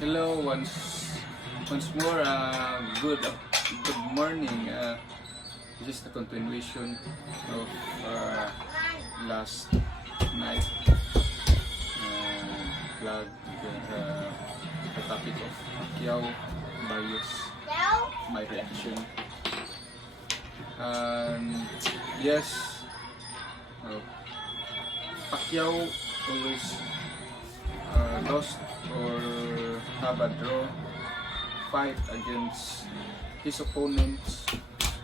Hello, once more. Good morning. This is the continuation of last night vlog. The topic of Pacquiao, Barrios, my reaction. Yes, Pacquiao always lost or have a draw fight against his opponents,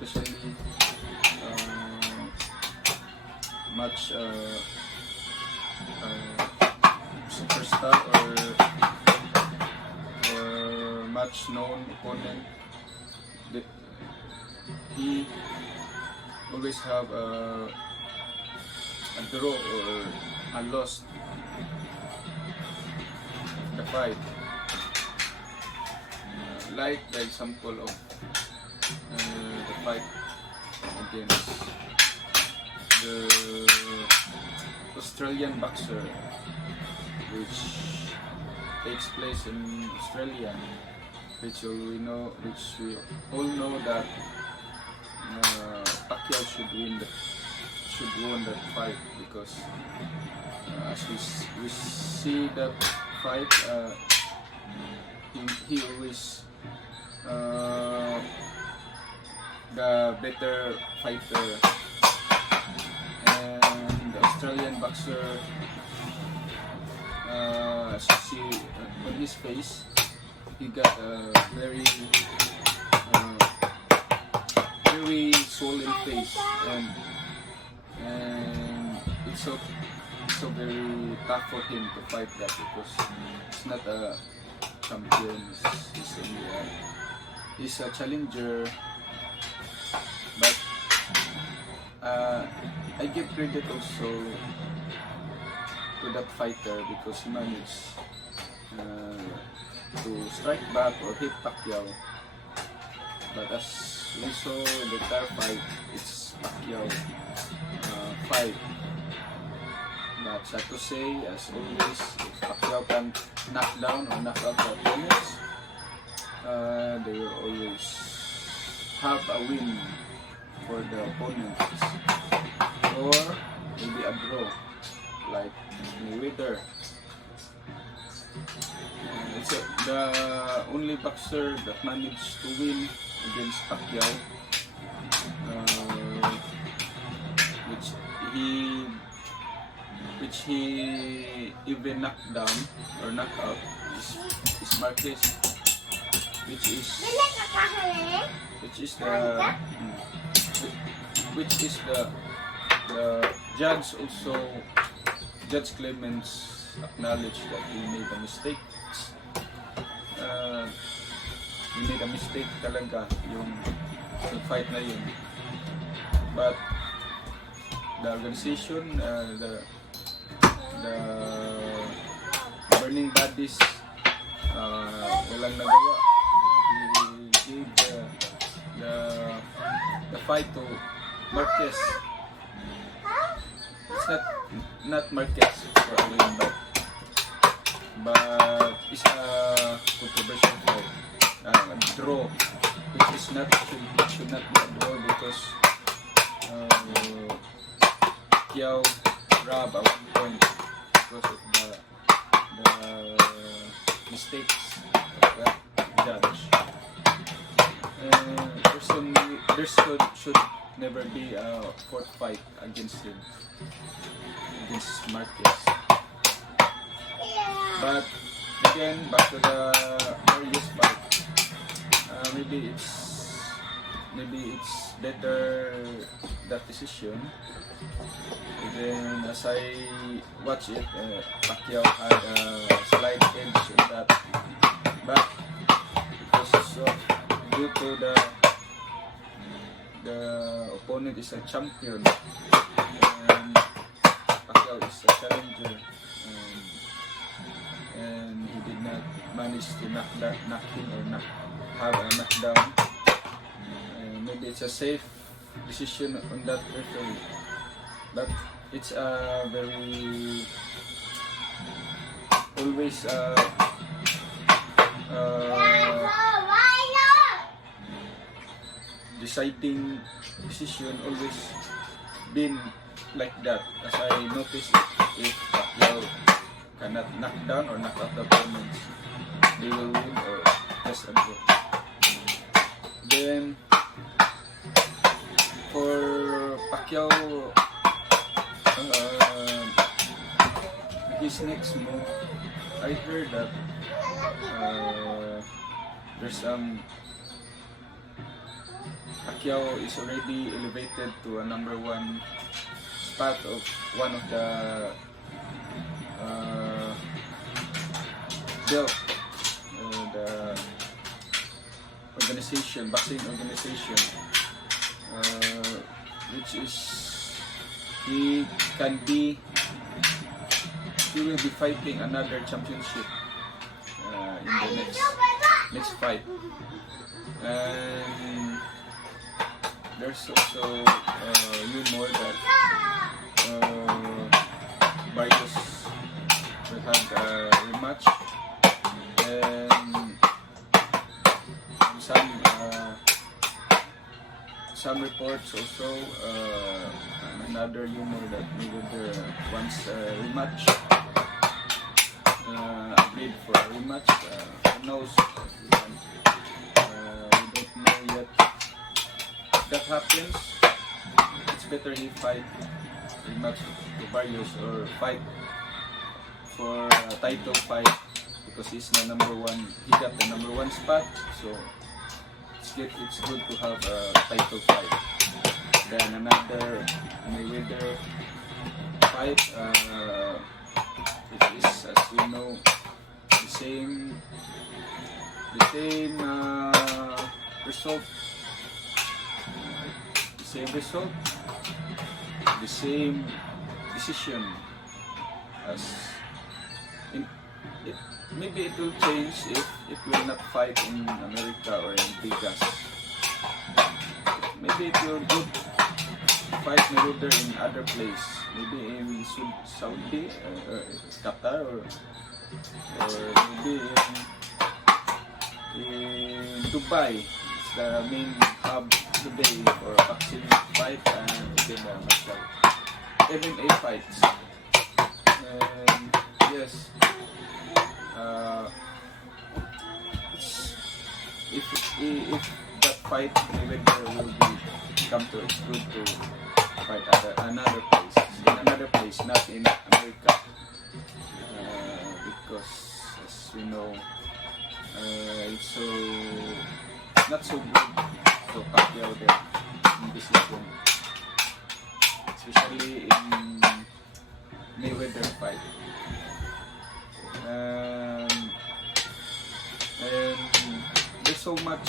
especially much superstar or much known opponent. He always have a draw or a loss the fight. Like the example of the fight against the Australian boxer, which takes place in Australia, which we all know that Pacquiao should win that fight, because as we see that fight, he always the better fighter, and the Australian boxer, as you see on his face, he got a very swollen face, and it's so very tough for him to fight that, because it's not a champion, he's a challenger. But I give credit also to that fighter, because he managed to strike back or hit Pacquiao. But as we saw in the entire fight, it's Pacquiao fight. But sad to say, as always, if Pacquiao can knock down or knock out the opponents, they will always have a win for the opponents, or maybe a draw, like Mayweather. It's the only boxer that managed to win against Pacquiao, which he even knocked down or knocked out is Marquez, which is the judge also. Judge Clemens acknowledged that he made a mistake. He made a mistake talaga yung fight na yun. But the organization, the governing bodies, walang nagawa. He gave the fight to Marquez. It's not Marquez for a win, but it's a controversial fight, a draw, which is should not be a draw, because Pacquiao robbed at one point because of the mistakes of that judge. Personally, there should never be a fourth fight against him, against Marquez. But again, back to the Barrios fight. Maybe it's better, that decision. Even as I watch it, Pacquiao had a slight edge in that, but because due to the opponent is a champion and Pacquiao is a challenger, and he did not manage to knock him or have a knockdown. Maybe it's a safe decision on that referee, but it's a very always uh, deciding decision always been like that. As I noticed, if Pacquiao cannot knock down or knock out the opponents, they will win or just a draw. Then for Pacquiao, his next move, I heard that there's Pacquiao is already elevated to a #1 spot of one of the belt, the organization, boxing organization, which is he will be fighting another championship in the next fight. And there's also rumor that Barrios will have a rematch, and some reports also another rumor that Mayweather wants a rematch, agreed for a rematch. Who knows? We don't know yet. If that happens, it's better he fight rematch to Barrios or fight for a title fight, because he's the #1. He got the #1 spot, so it's good to have a title fight. Then another Mayweather fight, which is, as we know, the same result, the same decision as in it. Maybe it will change if it will not fight in America or in Vegas. Maybe it will go fight Mayweather in other place. Maybe in Saudi, Qatar, or maybe in Dubai. It's the main hub today for boxing fight and MMA fights. And yes, if that fight Mayweather will come to, it's good to fight at another place, not in America, because as we know, it's not so good to Pacquiao there in this season, especially in Mayweather fight. And there's so much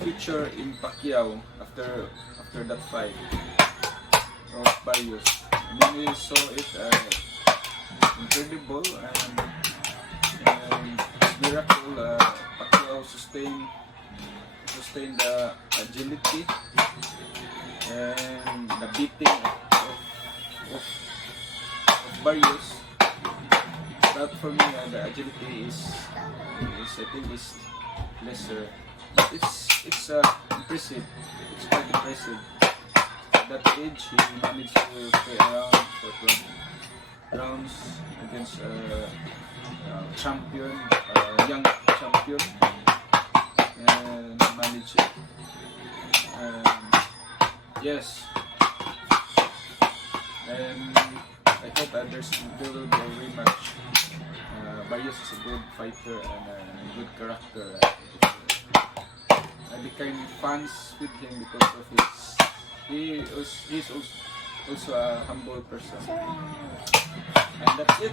future in Pacquiao after that fight of Barrios. We saw it incredible and miracle. Pacquiao sustained the agility and the beating of Barrios. But for me, the agility is I think is lesser. But it's impressive. It's quite impressive. At that age, he managed to stay around for 12 rounds against a champion, young champion, and managed it. Yes. And I hope that there will be a rematch. Barrios is a good fighter and a good character. I became fans with him because of he's also a humble person. And that's it.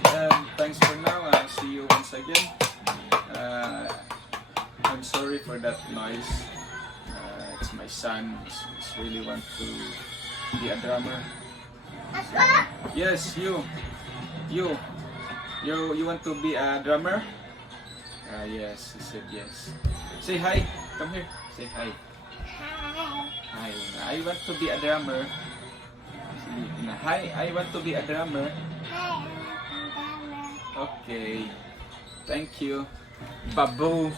Thanks for now. I'll see you once again. I'm sorry for that noise. It's my son. He's really want to be a drummer. So, yes, you want to be a drummer? Yes, he said yes. Say hi. Come here. Say hi. Hi. I want to be a drummer. Hi, I want to be a drummer. Okay. Thank you. Babu.